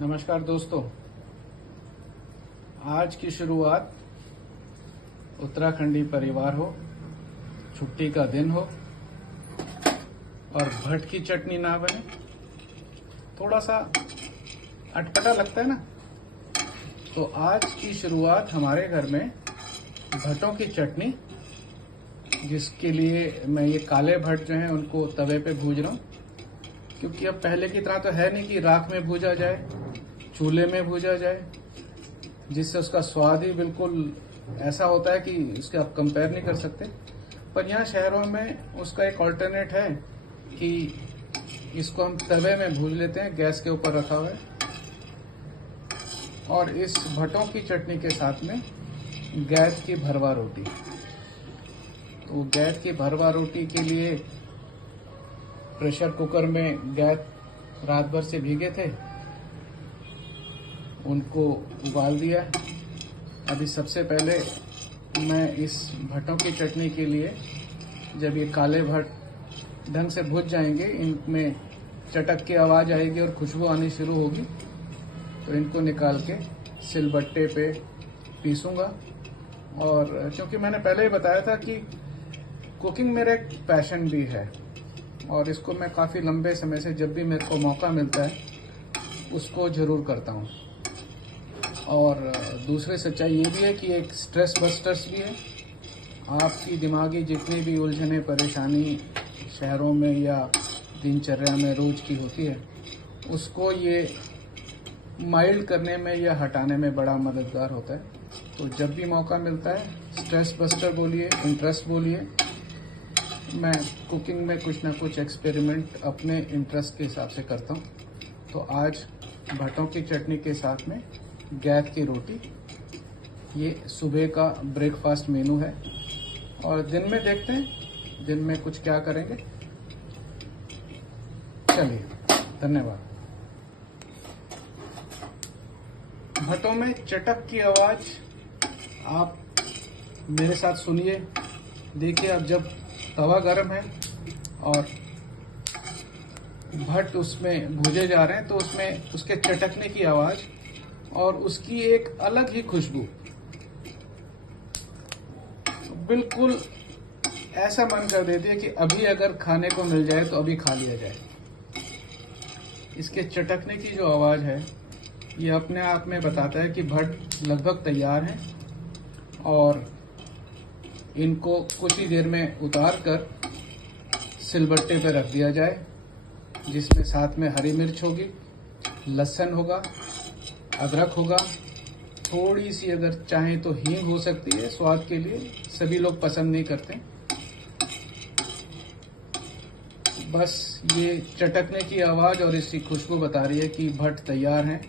नमस्कार दोस्तों, आज की शुरुआत उत्तराखंडी परिवार हो, छुट्टी का दिन हो और भट्ट की चटनी ना बने, थोड़ा सा अटपटा लगता है ना। तो आज की शुरुआत हमारे घर में भट्टों की चटनी, जिसके लिए मैं ये काले भट्ट जो हैं उनको तवे पे भूज रहा हूँ, क्योंकि अब पहले की तरह तो है नहीं कि राख में भूजा जाए, चूल्हे में भूजा जाए, जिससे उसका स्वाद ही बिल्कुल ऐसा होता है कि उसके आप कंपेयर नहीं कर सकते। पर यहाँ शहरों में उसका एक ऑल्टरनेट है कि इसको हम तवे में भूज लेते हैं, गैस के ऊपर रखा हुआ है। और इस भट्टों की चटनी के साथ में गैस की भरवा रोटी। तो गैस की भरवा रोटी के लिए प्रेशर कुकर में गैस रात भर से भीगे थे, उनको उबाल दिया। अभी सबसे पहले मैं इस भट्टों की चटनी के लिए, जब ये काले भट्ट ढंग से भुज जाएंगे, इनमें चटक की आवाज़ आएगी और खुशबू आनी शुरू होगी, तो इनको निकाल के सिलबट्टे पे पीसूंगा। और क्योंकि मैंने पहले ही बताया था कि कुकिंग मेरा एक पैशन भी है और इसको मैं काफ़ी लंबे समय से, जब भी मेरे को मौका मिलता है, उसको ज़रूर करता हूँ। और दूसरी सच्चाई ये भी है कि एक स्ट्रेस बस्टर्स भी है। आपकी दिमागी जितनी भी उलझने परेशानी शहरों में या दिनचर्या में रोज की होती है, उसको ये माइल्ड करने में या हटाने में बड़ा मददगार होता है। तो जब भी मौका मिलता है, स्ट्रेस बस्टर बोलिए, इंटरेस्ट बोलिए, मैं कुकिंग में कुछ ना कुछ एक्सपेरिमेंट अपने इंटरेस्ट के हिसाब से करता हूँ। तो आज भट्टों की चटनी के साथ में गैस की रोटी, ये सुबह का ब्रेकफास्ट मेनू है। और दिन में देखते हैं दिन में कुछ क्या करेंगे। चलिए, धन्यवाद। भट्टों में चटक की आवाज आप मेरे साथ सुनिए। देखिए, अब जब तवा गरम है और भट्ट उसमें भुजे जा रहे हैं, तो उसमें उसके चटकने की आवाज और उसकी एक अलग ही खुशबू, बिल्कुल ऐसा मन कर देती है कि अभी अगर खाने को मिल जाए तो अभी खा लिया जाए। इसके चटकने की जो आवाज है, ये अपने आप में बताता है कि भट्ट लगभग तैयार हैं और इनको कुछ ही देर में उतार कर सिलबट्टे पर रख दिया जाए, जिसमें साथ में हरी मिर्च होगी, लहसुन होगा, अदरक होगा, थोड़ी सी अगर चाहें तो हींग हो सकती है स्वाद के लिए, सभी लोग पसंद नहीं करते। बस ये चटकने की आवाज और इसकी खुशबू बता रही है कि भट्ट तैयार हैं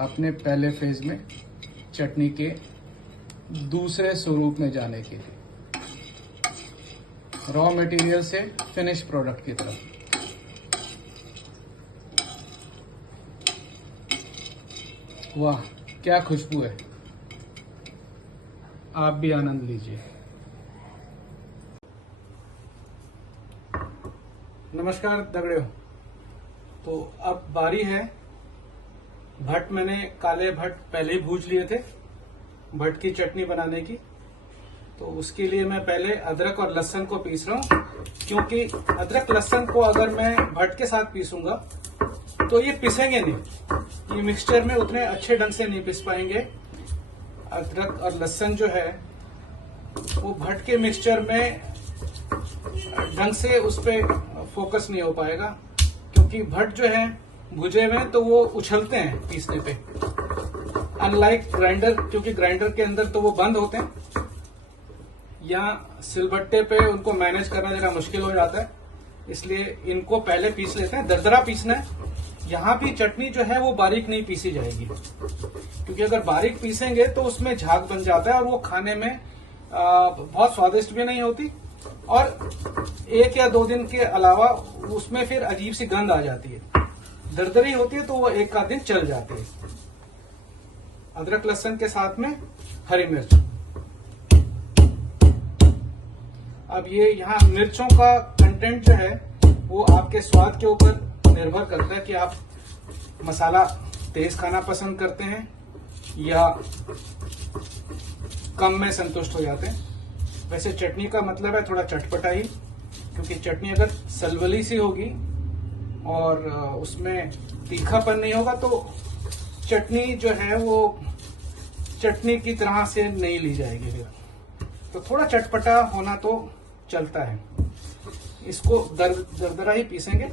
अपने पहले फेज में चटनी के दूसरे स्वरूप में जाने के लिए, रॉ मटेरियल से फिनिश प्रोडक्ट की तरफ। वाह, क्या खुशबू है। आप भी आनंद लीजिए। नमस्कार दगड़ियों। तो अब बारी है, भट्ट मैंने काले भट्ट पहले ही भूज लिए थे भट्ट की चटनी बनाने की। तो उसके लिए मैं पहले अदरक और लहसुन को पीस रहा हूं, क्योंकि अदरक लहसुन को अगर मैं भट्ट के साथ पीसूंगा तो ये पिसेंगे नहीं, ये मिक्सचर में उतने अच्छे ढंग से नहीं पिस पाएंगे। अदरक और लहसुन जो है वो भट्ट के मिक्सचर में ढंग से उस पर फोकस नहीं हो पाएगा, क्योंकि भट्ट जो है भुजे हुए तो वो उछलते हैं पीसने पे, अनलाइक ग्राइंडर, क्योंकि ग्राइंडर के अंदर तो वो बंद होते हैं। यहाँ सिलबट्टे पे उनको मैनेज करना जरा मुश्किल हो जाता है, इसलिए इनको पहले पीस लेते हैं। दरदरा पीसना है। यहाँ भी चटनी जो है वो बारीक नहीं पीसी जाएगी, क्योंकि अगर बारीक पीसेंगे तो उसमें झाग बन जाता है और वो खाने में बहुत स्वादिष्ट भी नहीं होती, और 1 या 2 दिन के अलावा उसमें फिर अजीब सी गंध आ जाती है। दरदरी होती है तो वो 1 आध दिन चल जाती है। अदरक लहसुन के साथ में हरी मिर्च। अब ये यहाँ मिर्चों का कंटेंट जो है वो आपके स्वाद के ऊपर निर्भर करता है कि आप मसाला तेज खाना पसंद करते हैं या कम में संतुष्ट हो जाते हैं। वैसे चटनी का मतलब है थोड़ा चटपटा ही, क्योंकि चटनी अगर सलवली सी होगी और उसमें तीखापन नहीं होगा तो चटनी जो है वो चटनी की तरह से नहीं ली जाएगी। फिर तो थोड़ा चटपटा होना तो चलता है। इसको दरदरा ही पीसेंगे,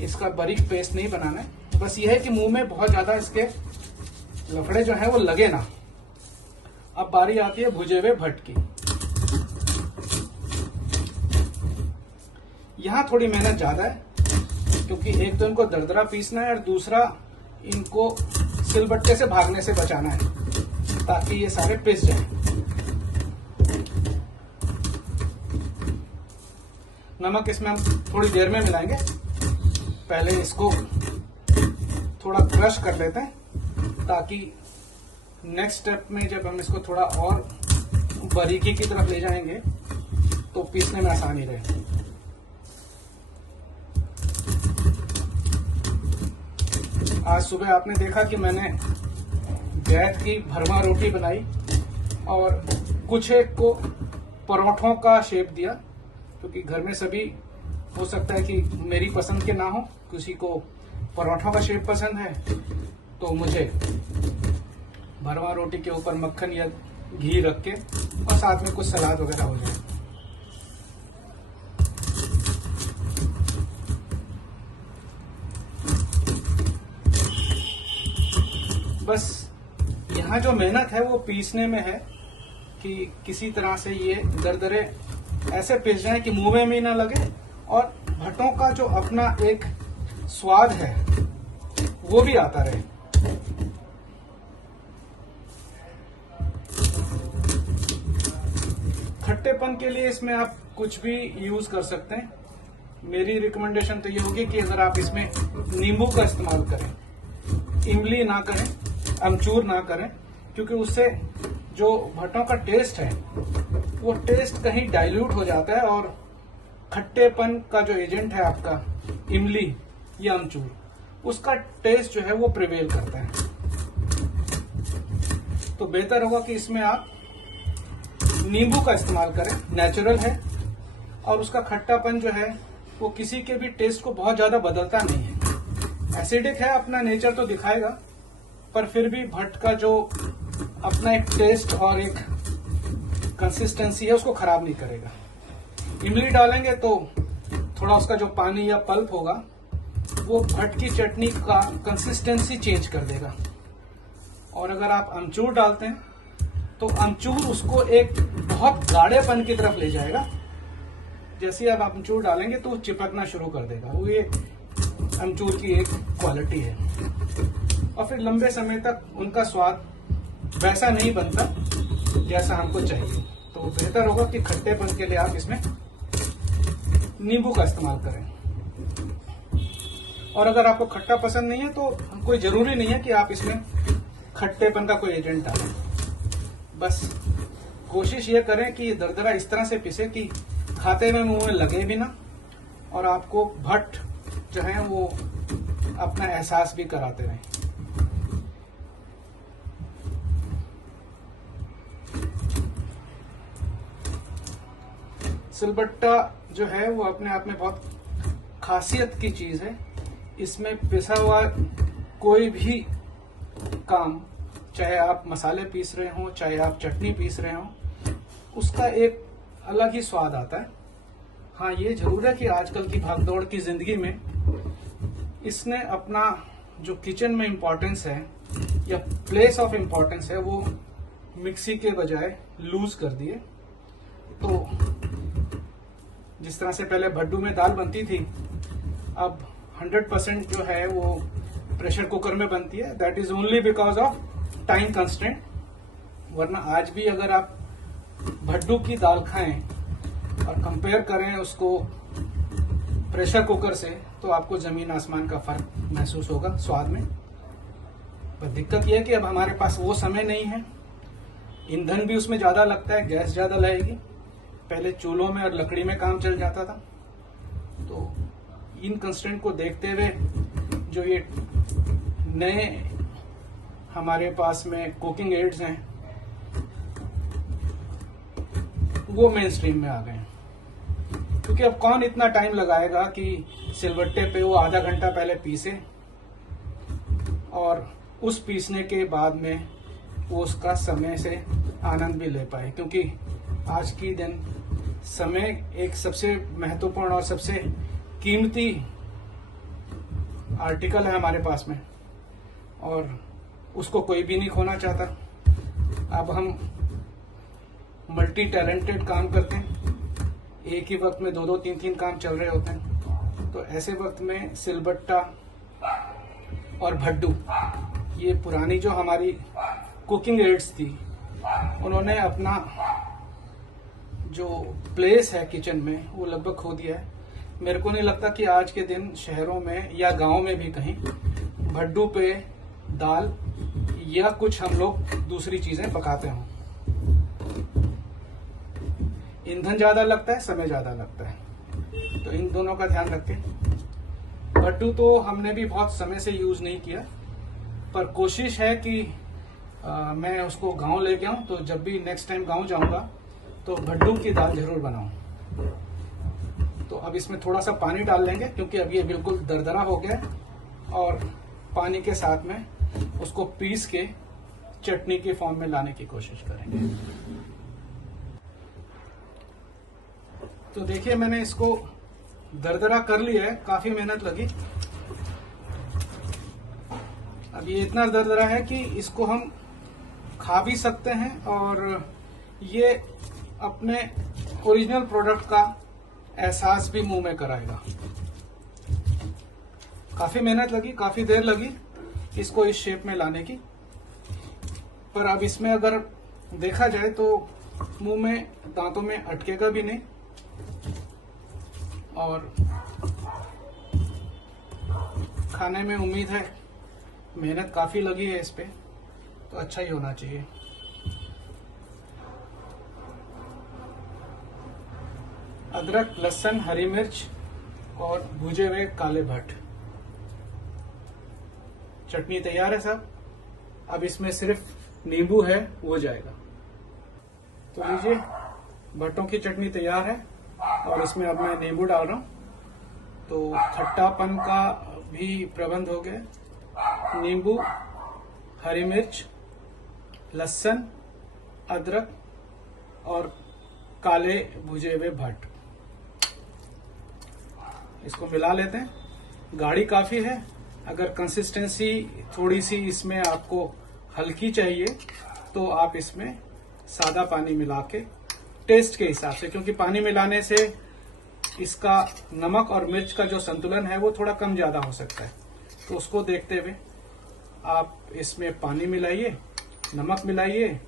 इसका बारीक पेस्ट नहीं बनाना है। बस यह है कि मुंह में बहुत ज्यादा इसके लफड़े जो है वो लगे ना। अब बारी आती है भुजे हुए भट्ट की। यहां थोड़ी मेहनत ज्यादा है, क्योंकि एक तो इनको दरदरा पीसना है और दूसरा इनको सिलबट्टे से भागने से बचाना है ताकि ये सारे पिस जाएं। नमक इसमें हम थोड़ी देर में मिलाएंगे। पहले इसको थोड़ा क्रश कर लेते हैं ताकि नेक्स्ट स्टेप में जब हम इसको थोड़ा और बारीकी की तरफ ले जाएंगे तो पीसने में आसानी रहे। आज सुबह आपने देखा कि मैंने गैथ की भरवा रोटी बनाई और कुछ एक को परोठों का शेप दिया, क्योंकि घर में सभी हो सकता है कि मेरी पसंद के ना हो, किसी को परोठों का शेप पसंद है तो मुझे भरवा रोटी के ऊपर मक्खन या घी रख के और साथ में कुछ सलाद वगैरह हो जाए। बस यहाँ जो मेहनत है वो पीसने में है कि किसी तरह से ये दरदरे ऐसे पीस जाए कि मुंह में भी ना लगे और भट्टों का जो अपना एक स्वाद है वो भी आता रहे। खट्टेपन के लिए इसमें आप कुछ भी यूज कर सकते हैं। मेरी रिकमेंडेशन तो ये होगी कि अगर आप इसमें नींबू का इस्तेमाल करें, इमली ना करें, अमचूर ना करें, क्योंकि उससे जो भट्टों का टेस्ट है वो टेस्ट कहीं डाइल्यूट हो जाता है और खट्टेपन का जो एजेंट है आपका इमली या अमचूर, उसका टेस्ट जो है वो प्रिवेल करता है। तो बेहतर होगा कि इसमें आप नींबू का इस्तेमाल करें, नेचुरल है और उसका खट्टापन जो है वो किसी के भी टेस्ट को बहुत ज्यादा बदलता नहीं है। एसिडिक है, अपना नेचर तो दिखाएगा, पर फिर भी भट्ट का जो अपना एक टेस्ट और एक कंसिस्टेंसी है उसको खराब नहीं करेगा। इमली डालेंगे तो थोड़ा उसका जो पानी या पल्प होगा वो भट्ट की चटनी का कंसिस्टेंसी चेंज कर देगा। और अगर आप अमचूर डालते हैं तो अमचूर उसको एक बहुत गाढ़ेपन की तरफ ले जाएगा। जैसे ही आप अमचूर डालेंगे तो वो चिपकना शुरू कर देगा। वो ये अमचूर की एक क्वालिटी है और फिर लंबे समय तक उनका स्वाद वैसा नहीं बनता जैसा हमको चाहिए। तो बेहतर होगा कि खट्टेपन के लिए आप इसमें नींबू का इस्तेमाल करें। और अगर आपको खट्टा पसंद नहीं है तो कोई जरूरी नहीं है कि आप इसमें खट्टेपन का कोई एजेंट डालें। बस कोशिश ये करें कि दरदरा इस तरह से पिसे कि खाते में मुंह में लगे भी ना और आपको भट्ट जो है वो अपना एहसास भी कराते रहें। सिलबट्टा जो है वो अपने आप में बहुत खासियत की चीज है। इसमें पिसा हुआ कोई भी काम, चाहे आप मसाले पीस रहे हो, चाहे आप चटनी पीस रहे हो, उसका एक अलग ही स्वाद आता है। हाँ, ये जरूर है कि आजकल की भागदौड़ की जिंदगी में इसने अपना जो किचन में इम्पोर्टेंस है या प्लेस ऑफ इम्पोर्टेंस है वो मिक्सी के बजाय लूज कर दिए। तो जिस तरह से पहले भड्डू में दाल बनती थी, अब 100% जो है वो प्रेशर कुकर में बनती है। That is only because of time constraint. वरना आज भी अगर आप भड्डू की दाल खाएं और कंपेयर करें उसको प्रेशर कुकर से, तो आपको जमीन आसमान का फर्क महसूस होगा स्वाद में। पर दिक्कत यह है कि अब हमारे पास वो समय नहीं है, ईंधन भी उसमें ज्यादा लगता है, गैस ज्यादा लगेगी। पहले चूल्हों में और लकड़ी में काम चल जाता था। तो इन कंस्ट्रेंट को देखते हुए जो ये नए हमारे पास में कुकिंग एड्स हैं वो मेन स्ट्रीम में आ गए हैं, क्योंकि अब कौन इतना टाइम लगाएगा कि सिलबट्टे पे वो आधा घंटा पहले पीसे और उस पीसने के बाद में वो उसका समय से आनंद भी ले पाए। क्योंकि आज की दिन समय एक सबसे महत्वपूर्ण और सबसे कीमती आर्टिकल है हमारे पास में, और उसको कोई भी नहीं खोना चाहता। अब हम मल्टी टैलेंटेड काम करते हैं, एक ही वक्त में दो दो तीन तीन काम चल रहे होते हैं। तो ऐसे वक्त में सिलबट्टा और भड्डू, ये पुरानी जो हमारी कुकिंग एड्स थी, उन्होंने अपना जो प्लेस है किचन में वो लगभग खो दिया है। मेरे को नहीं लगता कि आज के दिन शहरों में या गांव में भी कहीं भड्डू पे दाल या कुछ हम लोग दूसरी चीजें पकाते हों। ईंधन ज्यादा लगता है, समय ज्यादा लगता है, तो इन दोनों का ध्यान रखें। भट्टू तो हमने भी बहुत समय से यूज नहीं किया, पर कोशिश है कि मैं उसको गांव लेके आऊं, तो जब भी नेक्स्ट टाइम गांव जाऊंगा तो भड्डू की दाल जरूर बनाऊं। तो अब इसमें थोड़ा सा पानी डाल लेंगे, क्योंकि अब ये बिल्कुल दरदरा हो गया, और पानी के साथ में उसको पीस के चटनी के फॉर्म में लाने की कोशिश करेंगे। तो देखिए, मैंने इसको दरदरा कर लिया है, काफी मेहनत लगी। अब ये इतना दरदरा है कि इसको हम खा भी सकते हैं, और ये अपने ओरिजिनल प्रोडक्ट का एहसास भी मुंह में कराएगा। काफी मेहनत लगी, काफी देर लगी इसको इस शेप में लाने की, पर अब इसमें अगर देखा जाए तो मुंह में, दांतों में अटकेगा भी नहीं, और खाने में उम्मीद है, मेहनत काफी लगी है इस पे, तो अच्छा ही होना चाहिए। अदरक, लहसुन, हरी मिर्च और भुजे हुए काले भट्ट, चटनी तैयार है साहब। अब इसमें सिर्फ नींबू है, वो जाएगा। तो लीजिए, भट्टों की चटनी तैयार है, और इसमें अब मैं नींबू डाल रहा हूं, तो खट्टापन का भी प्रबंध हो गया। नींबू, हरी मिर्च, लहसुन, अदरक और काले भुजे हुए भट्ट, इसको मिला लेते हैं। गाढ़ी काफी है, अगर कंसिस्टेंसी थोड़ी सी इसमें आपको हल्की चाहिए तो आप इसमें सादा पानी मिला के, टेस्ट के हिसाब से, क्योंकि पानी मिलाने से इसका नमक और मिर्च का जो संतुलन है वो थोड़ा कम ज्यादा हो सकता है। तो उसको देखते हुए आप इसमें पानी मिलाइए, नमक मिलाइए,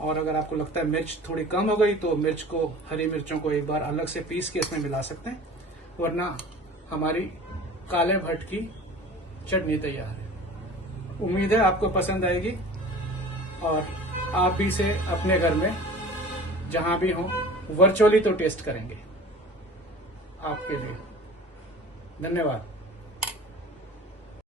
और अगर आपको लगता है मिर्च थोड़ी कम हो गई तो मिर्च को, हरी मिर्चों को एक बार अलग से पीस के इसमें मिला सकते हैं, वरना हमारी काले भट्ट की चटनी तैयार है। उम्मीद है आपको पसंद आएगी, और आप भी इसे अपने घर में जहां भी हो वर्चुअली तो टेस्ट करेंगे। आपके लिए धन्यवाद।